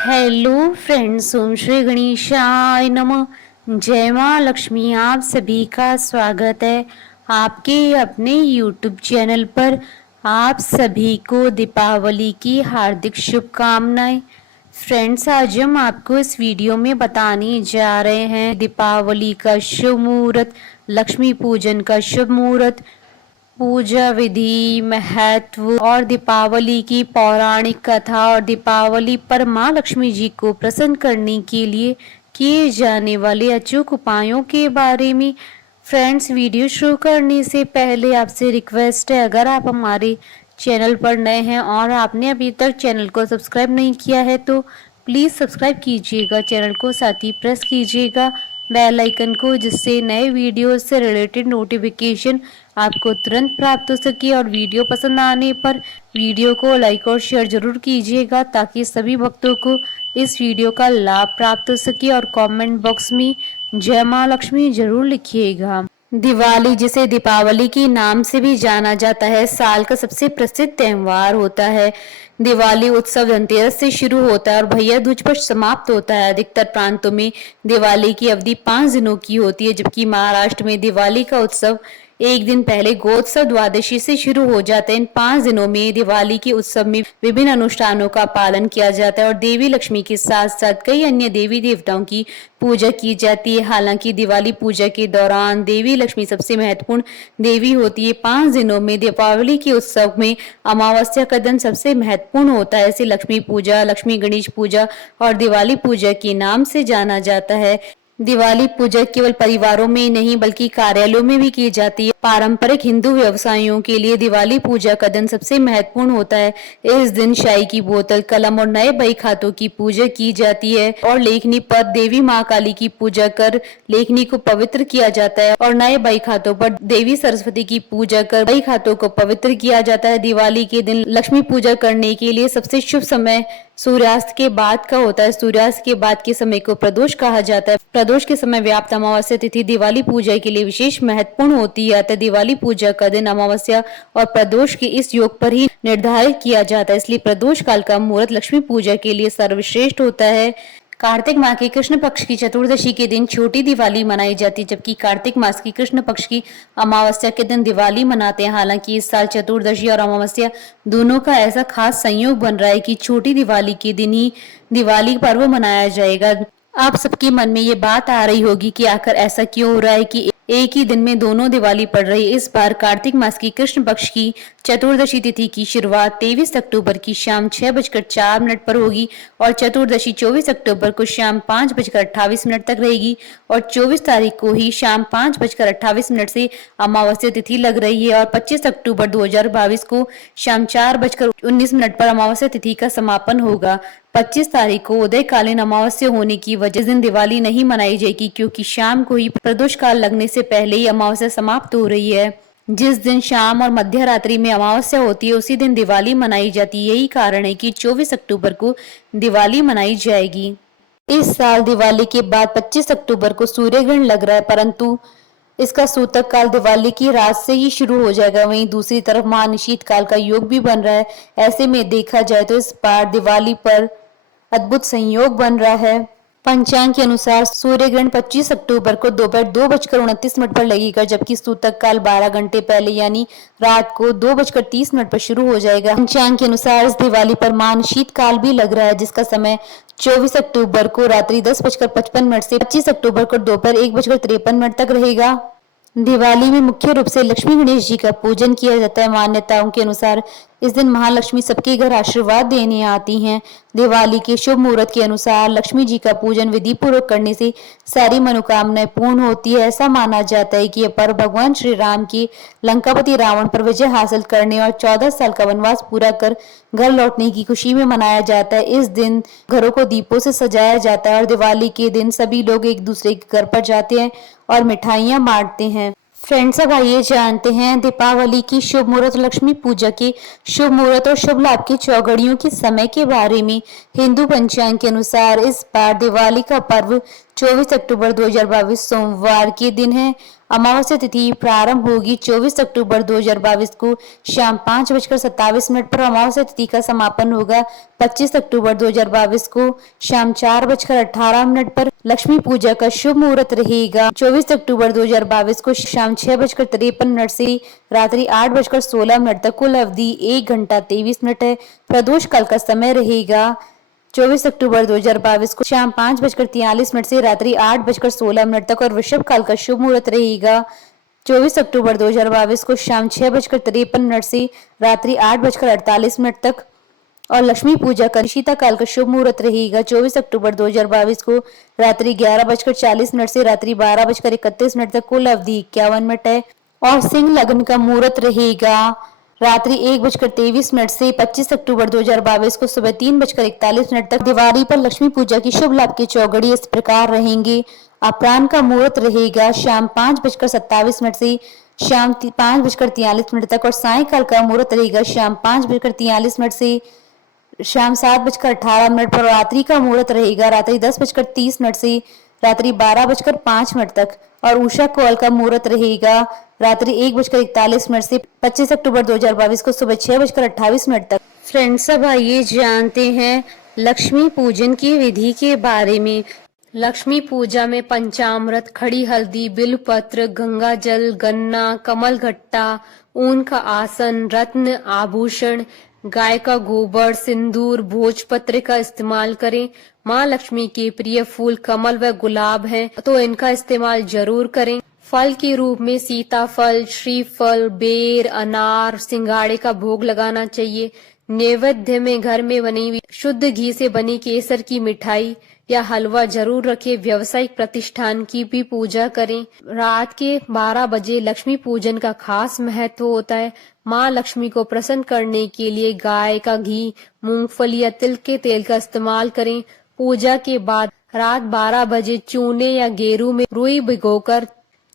Hello friends, ओम श्री गणेशाय नमः। जय माँ लक्ष्मी। आप सभी का स्वागत है आपके अपने यूट्यूब चैनल पर। आप सभी को दीपावली की हार्दिक शुभकामनाएं। फ्रेंड्स, आज हम आपको इस वीडियो में बताने जा रहे हैं दीपावली का शुभ मुहूर्त, लक्ष्मी पूजन का शुभ मुहूर्त, पूजा विधि, महत्व और दीपावली की पौराणिक कथा और दीपावली पर माँ लक्ष्मी जी को प्रसन्न करने के लिए किए जाने वाले अचूक उपायों के बारे में। फ्रेंड्स, वीडियो शुरू करने से पहले आपसे रिक्वेस्ट है, अगर आप हमारे चैनल पर नए हैं और आपने अभी तक चैनल को सब्सक्राइब नहीं किया है तो प्लीज़ सब्सक्राइब कीजिएगा चैनल को, साथ ही प्रेस कीजिएगा बेल आइकन को, जिससे नए वीडियो से रिलेटेड नोटिफिकेशन आपको तुरंत प्राप्त हो सके। और वीडियो पसंद आने पर वीडियो को लाइक और शेयर जरूर कीजिएगा ताकि सभी भक्तों को इस वीडियो का लाभ प्राप्त हो सके। और कमेंट बॉक्स में जय माँ लक्ष्मी जरूर लिखिएगा। दिवाली, जिसे दीपावली के नाम से भी जाना जाता है, साल का सबसे प्रसिद्ध त्योहार होता है। दिवाली उत्सव धनतेरस से शुरू होता है और भैया दूज पर समाप्त होता है। अधिकतर प्रांतों में दिवाली की अवधि 5 दिनों की होती है, जबकि महाराष्ट्र में दिवाली का उत्सव एक दिन पहले गोत्सव द्वादशी से शुरू हो जाता है। इन 5 दिनों में दिवाली के उत्सव में विभिन्न अनुष्ठानों का पालन किया जाता है और देवी लक्ष्मी के साथ साथ कई अन्य देवी देवताओं की पूजा की जाती है। हालांकि दिवाली पूजा के दौरान देवी लक्ष्मी सबसे महत्वपूर्ण देवी होती है। 5 दिनों में दीपावली के उत्सव में अमावस्या का दिन सबसे महत्वपूर्ण होता है। इसे लक्ष्मी पूजा, लक्ष्मी गणेश पूजा और दिवाली पूजा के नाम से जाना जाता है। दिवाली पूजा केवल परिवारों में ही नहीं बल्कि कार्यालयों में भी की जाती है। पारंपरिक हिंदू व्यवसायियों के लिए दिवाली पूजा का दिन सबसे महत्वपूर्ण होता है। इस दिन शाही की बोतल, कलम और नए बही खातों की पूजा की जाती है और लेखनी पर देवी माँ काली की पूजा कर लेखनी को पवित्र किया जाता है और नए बही खातों पर देवी सरस्वती की पूजा कर बही खातों को पवित्र किया जाता है। दिवाली के दिन लक्ष्मी पूजा करने के लिए सबसे शुभ समय सूर्यास्त के बाद का होता है। सूर्यास्त के बाद के समय को प्रदोष कहा जाता है। प्रदोष के समय व्याप्त अमावस्या तिथि दिवाली पूजा के लिए विशेष महत्वपूर्ण होती है। अतः दिवाली पूजा का दिन अमावस्या और प्रदोष के इस योग पर ही निर्धारित किया जाता है, इसलिए प्रदोष काल का मुहूर्त लक्ष्मी पूजा के लिए सर्वश्रेष्ठ होता है। कार्तिक माह के कृष्ण पक्ष की चतुर्दशी के दिन छोटी दिवाली मनाई जाती है, जबकि कार्तिक मास की कृष्ण पक्ष की अमावस्या के दिन दिवाली मनाते हैं। हालांकि इस साल चतुर्दशी और अमावस्या दोनों का ऐसा खास संयोग बन रहा है कि छोटी दिवाली के दिन ही दिवाली पर्व मनाया जाएगा। आप सबके मन में ये बात आ रही होगी कि आखिर ऐसा क्यों हो रहा है कि एक ही दिन में दोनों दिवाली पड़ रही है। इस बार कार्तिक मास की कृष्ण पक्ष की चतुर्दशी तिथि की शुरुआत 23 अक्टूबर की शाम 6:04 पर होगी और चतुर्दशी 24 अक्टूबर को शाम 5:28 तक रहेगी और 24 तारीख को ही शाम 5:28 से अमावस्या तिथि लग रही है और 25 अक्टूबर 2022 को शाम 4:19 पर अमावस्या तिथि का समापन होगा। 25 तारीख को उदयकालीन अमावस्या होने की वजह से दिन दिवाली नहीं मनाई जाएगी, क्योंकि शाम को ही प्रदोष काल लगने से पहले ही अमावस्या समाप्त हो रही है। जिस दिन शाम और मध्य रात्रि में अमावस्या होती है उसी दिन दिवाली मनाई जाती है। यही कारण है कि 24 अक्टूबर को दिवाली मनाई जाएगी। इस साल दिवाली के बाद 25 अक्टूबर को सूर्य ग्रहण लग रहा है, परंतु इसका सूतक काल दिवाली की रात से ही शुरू हो जाएगा। वहीं दूसरी तरफ महानिशीत काल का योग भी बन रहा है। ऐसे में देखा जाए तो इस बार दिवाली पर अद्भुत संयोग बन रहा है। पंचांग के अनुसार सूर्य ग्रहण 25 अक्टूबर को दोपहर 2:29 पर लगेगा, जबकि सूतक काल 12 घंटे पहले यानी रात को 2:30 पर शुरू हो जाएगा। पंचांग के अनुसार इस दिवाली पर मानशीत काल भी लग रहा है, जिसका समय 24 अक्टूबर को रात्रि 10:55 से 25 अक्टूबर को दोपहर 1:53 तक रहेगा। दिवाली में मुख्य रूप से लक्ष्मी गणेश जी का पूजन किया जाता है। मान्यताओं के अनुसार इस दिन महालक्ष्मी सबके घर आशीर्वाद देने आती हैं। दिवाली के शुभ मुहूर्त के अनुसार लक्ष्मी जी का पूजन विधि पूर्वक करने से सारी मनोकामनाएं पूर्ण होती है। ऐसा माना जाता है कि यह पर्व भगवान श्री राम की लंकापति रावण पर विजय हासिल करने और 14 साल का वनवास पूरा कर घर लौटने की खुशी में मनाया जाता है। इस दिन घरों को दीपों से सजाया जाता है और दिवाली के दिन सभी लोग एक दूसरे के घर पर जाते हैं और मिठाइयां बांटते हैं। फ्रेंड्स, अब आइए जानते हैं दीपावली की शुभ मुहूर्त, लक्ष्मी पूजा के शुभ मुहूर्त और शुभ लाभ की चौघड़ियों के समय के बारे में। हिंदू पंचांग के अनुसार इस बार दिवाली का पर्व 24 अक्टूबर 2022 सोमवार के दिन है। अमावस्या तिथि प्रारंभ होगी 24 अक्टूबर 2022 को शाम 5:27 पर। अमावस्या तिथि का समापन होगा 25 अक्टूबर 2022 को शाम 4:18 पर। लक्ष्मी पूजा का शुभ मुहूर्त रहेगा 24 अक्टूबर 2022 को शाम 6:53 से रात्रि 8:16 तक। कुल अवधि 1 घंटा 23 मिनट है। प्रदोष काल का समय रहेगा 24 अक्टूबर 2022 को शाम 5:43 से रात्रि 8:16 तक और वृषभ काल का शुभ मुहूर्त रहेगा 24 अक्टूबर 2022 को शाम 6:53 से रात्रि 8:48 तक। और लक्ष्मी पूजा का निशिता काल का शुभ मुहूर्त रहेगा 24 अक्टूबर 2022 को रात्रि 11:40 से रात्रि 12:31 तक। कुल अवधि 51 मिनट है। और सिंह लग्न का मुहूर्त रहेगा रात्रि 1:23 से 25 अक्टूबर 2022 को सुबह 3:41 तक। दिवाली पर लक्ष्मी पूजा की शुभ लाभ की चौगड़ी इस प्रकार रहेंगे। अपराह्न का मुहूर्त रहेगा शाम 5:27 से शाम 5:43 तक और सायंकाल का मुहूर्त रहेगा शाम 5:43 से शाम 7:18 पर। रात्रि का मुहूर्त रहेगा रात्रि 10:30 से रात्रि 12:05 तक और उषा काल का मुहूर्त रहेगा रात्रि 1:41 से 25 अक्टूबर 2022 को सुबह 6:28 तक। फ्रेंड्स, अब आइए जानते हैं लक्ष्मी पूजन की विधि के बारे में। लक्ष्मी पूजा में पंचामृत, खड़ी हल्दी, बिल्वपत्र, गंगा जल, गन्ना, कमल घट्टा, ऊन का आसन, रत्न, आभूषण, गाय का गोबर, सिंदूर, भोजपत्र का इस्तेमाल करें। माँ लक्ष्मी के प्रिय फूल कमल व गुलाब हैं, तो इनका इस्तेमाल जरूर करें। फल के रूप में सीताफल, श्रीफल, बेर, अनार, सिंघाड़े का भोग लगाना चाहिए। नैवेद्य में घर में बनी हुई शुद्ध घी से बनी केसर की मिठाई या हलवा जरूर रखें। व्यावसायिक प्रतिष्ठान की भी पूजा करें। रात के 12 बजे लक्ष्मी पूजन का खास महत्व होता है। माँ लक्ष्मी को प्रसन्न करने के लिए गाय का घी, मूंगफली या तिल के तेल का इस्तेमाल करें। पूजा के बाद रात 12 बजे चूने या गेरू में रुई भिगोकर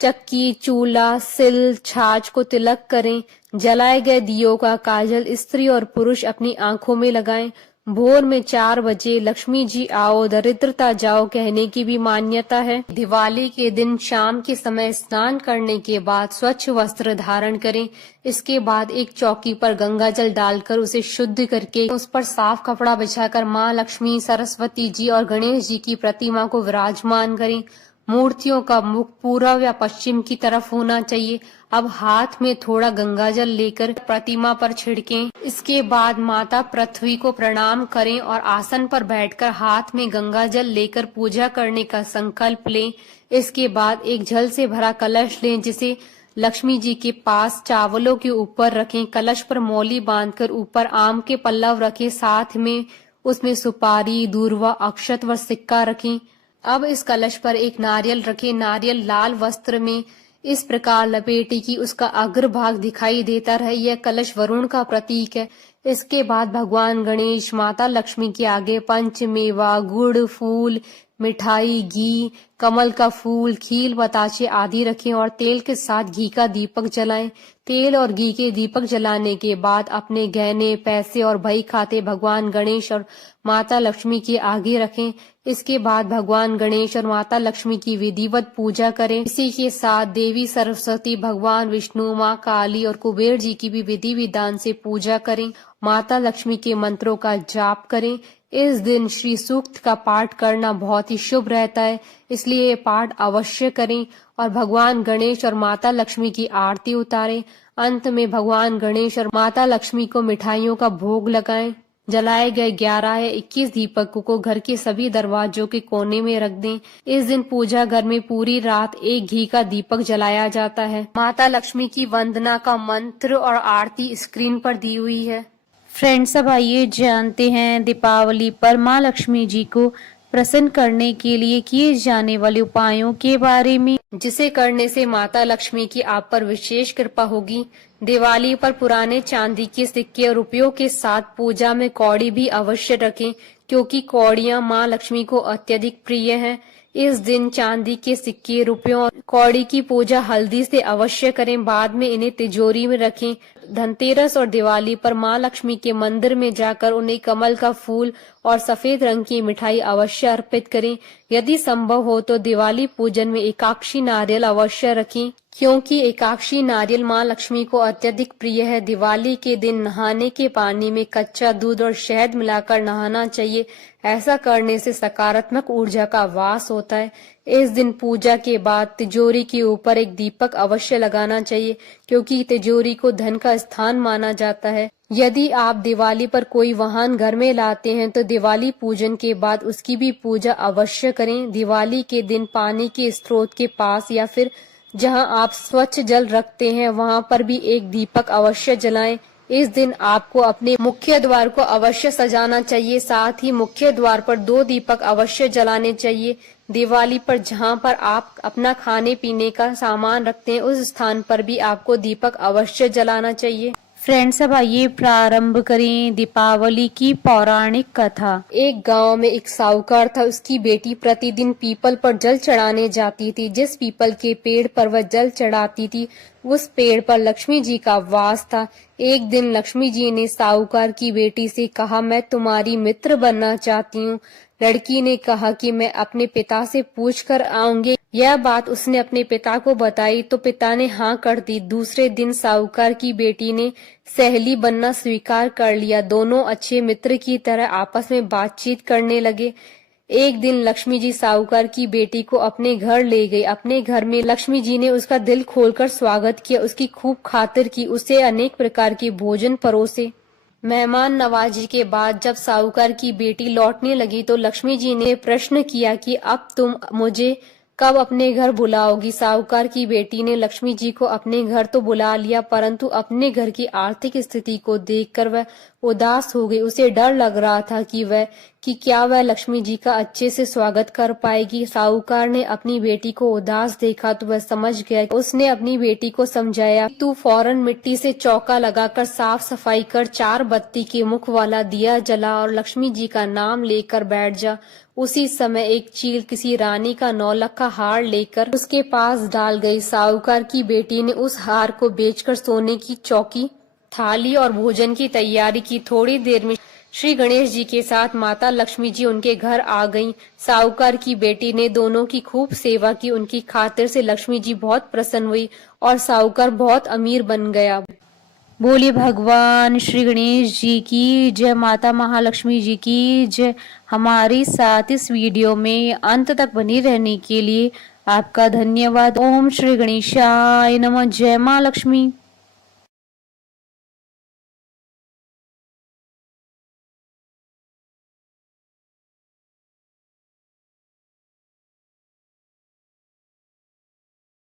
चक्की, चूल्हा, सिल, छाछ को तिलक करें। जलाए गए दियों का काजल स्त्री और पुरुष अपनी आंखों में लगाएं। भोर में 4 बजे लक्ष्मी जी आओ दरिद्रता जाओ कहने की भी मान्यता है। दिवाली के दिन शाम के समय स्नान करने के बाद स्वच्छ वस्त्र धारण करें। इसके बाद एक चौकी पर गंगा जल डालकर उसे शुद्ध करके उस पर साफ कपड़ा बिछाकर माँ लक्ष्मी, सरस्वती जी और गणेश जी की प्रतिमा को विराजमान करें। मूर्तियों का मुख पूर्व या पश्चिम की तरफ होना चाहिए। अब हाथ में थोड़ा गंगाजल लेकर प्रतिमा पर छिड़कें। इसके बाद माता पृथ्वी को प्रणाम करें और आसन पर बैठकर हाथ में गंगाजल लेकर पूजा करने का संकल्प लें। इसके बाद एक जल से भरा कलश लें, जिसे लक्ष्मी जी के पास चावलों के ऊपर रखें। कलश पर मौली बांधकर ऊपर आम के पल्लव रखें। साथ में उसमें सुपारी, दूर्वा, अक्षत व सिक्का रखें। अब इस कलश पर एक नारियल रखें। नारियल लाल वस्त्र में इस प्रकार लपेटे कि उसका अग्रभाग दिखाई देता रहे। यह कलश वरुण का प्रतीक है। इसके बाद भगवान गणेश, माता लक्ष्मी के आगे पंचमेवा, गुड़, फूल, मिठाई, घी, कमल का फूल, खील, बताशे आदि रखें और तेल के साथ घी का दीपक जलाएं। तेल और घी के दीपक जलाने के बाद अपने गहने, पैसे और बही खाते भगवान गणेश और माता लक्ष्मी के आगे रखें। इसके बाद भगवान गणेश और माता लक्ष्मी की विधिवत पूजा करें। इसी के साथ देवी सरस्वती, भगवान विष्णु, माँ काली और कुबेर जी की भी विधि विधान से पूजा करें। माता लक्ष्मी के मंत्रों का जाप करें। इस दिन श्री सूक्त का पाठ करना बहुत ही शुभ रहता है, इसलिए ये पाठ अवश्य करें और भगवान गणेश और माता लक्ष्मी की आरती उतारें। अंत में भगवान गणेश और माता लक्ष्मी को मिठाइयों का भोग लगाएं। जलाए गए 11 या 21 दीपकों को घर के सभी दरवाजों के कोने में रख दें। इस दिन पूजा घर में पूरी रात एक घी का दीपक जलाया जाता है। माता लक्ष्मी की वंदना का मंत्र और आरती स्क्रीन पर दी हुई है। फ्रेंड्स, अब आइए जानते हैं दीपावली पर माँ लक्ष्मी जी को प्रसन्न करने के लिए किए जाने वाले उपायों के बारे में, जिसे करने से माता लक्ष्मी की आप पर विशेष कृपा होगी। दिवाली पर पुराने चांदी के सिक्के और रुपयों के साथ पूजा में कौड़ी भी अवश्य रखें, क्योंकि कौड़ियाँ माँ लक्ष्मी को अत्यधिक प्रिय हैं। इस दिन चांदी के सिक्के, रुपयों और कौड़ी की पूजा हल्दी से अवश्य करें। बाद में इन्हें तिजोरी में रखें। धनतेरस और दिवाली पर माँ लक्ष्मी के मंदिर में जाकर उन्हें कमल का फूल और सफेद रंग की मिठाई अवश्य अर्पित करें। यदि संभव हो तो दिवाली पूजन में एकाक्षी नारियल अवश्य रखें, क्योंकि एकाक्षी नारियल माँ लक्ष्मी को अत्यधिक प्रिय है। दिवाली के दिन नहाने के पानी में कच्चा दूध और शहद मिलाकर नहाना चाहिए। ऐसा करने से सकारात्मक ऊर्जा का वास होता है। इस दिन पूजा के बाद तिजोरी के ऊपर एक दीपक अवश्य लगाना चाहिए, क्योंकि तिजोरी को धन का स्थान माना जाता है। यदि आप दिवाली पर कोई वाहन घर में लाते हैं तो दिवाली पूजन के बाद उसकी भी पूजा अवश्य करें। दिवाली के दिन पानी के स्रोत के पास या फिर जहां आप स्वच्छ जल रखते हैं वहां पर भी एक दीपक अवश्य जलाएं। इस दिन आपको अपने मुख्य द्वार को अवश्य सजाना चाहिए। साथ ही मुख्य द्वार पर 2 दीपक अवश्य जलाने चाहिए। दिवाली पर जहां पर आप अपना खाने पीने का सामान रखते हैं उस स्थान पर भी आपको दीपक अवश्य जलाना चाहिए। फ्रेंड्स, अब आइए प्रारंभ करें दीपावली की पौराणिक कथा। एक गांव में एक साहूकार था। उसकी बेटी प्रतिदिन पीपल पर जल चढ़ाने जाती थी। जिस पीपल के पेड़ पर वह जल चढ़ाती थी उस पेड़ पर लक्ष्मी जी का वास था। एक दिन लक्ष्मी जी ने साहूकार की बेटी से कहा, मैं तुम्हारी मित्र बनना चाहती हूँ। लड़की ने कहा कि मैं अपने पिता से पूछ कर आऊंगी। यह बात उसने अपने पिता को बताई तो पिता ने हाँ कर दी। दूसरे दिन साहूकार की बेटी ने सहेली बनना स्वीकार कर लिया। दोनों अच्छे मित्र की तरह आपस में बातचीत करने लगे। एक दिन लक्ष्मी जी साहूकार की बेटी को अपने घर ले गई। अपने घर में लक्ष्मी जी ने उसका दिल खोलकर स्वागत किया, उसकी खूब खातिर की, उसे अनेक प्रकार के भोजन परोसे। मेहमान नवाजी के बाद जब साहूकार की बेटी लौटने लगी तो लक्ष्मी जी ने प्रश्न किया कि अब तुम मुझे कब अपने घर बुलाओगी। साहूकार की बेटी ने लक्ष्मी जी को अपने घर तो बुला लिया, परंतु अपने घर की आर्थिक स्थिति को देखकर वह उदास हो गई। उसे डर लग रहा था कि क्या वह लक्ष्मी जी का अच्छे से स्वागत कर पाएगी। साहूकार ने अपनी बेटी को उदास देखा तो वह समझ गया। उसने अपनी बेटी को समझाया, तू फौरन मिट्टी से चौका लगाकर साफ सफाई कर, 4 बत्ती के मुख वाला दिया जला और लक्ष्मी जी का नाम लेकर बैठ जा। उसी समय एक चील किसी रानी का 9 लाख का हार लेकर उसके पास डाल गई। साहूकार की बेटी ने उस हार को बेचकर सोने की चौकी, थाली और भोजन की तैयारी की। थोड़ी देर में श्री गणेश जी के साथ माता लक्ष्मी जी उनके घर आ गईं। साहूकार की बेटी ने दोनों की खूब सेवा की। उनकी खातिर से लक्ष्मी जी बहुत प्रसन्न हुई और साहूकार बहुत अमीर बन गया। बोलिए भगवान श्री गणेश जी की जय, माता महालक्ष्मी जी की जय। हमारे साथ इस वीडियो में अंत तक बने रहने के लिए आपका धन्यवाद। ओम श्री गणेशाय नमः। जय माँ लक्ष्मी।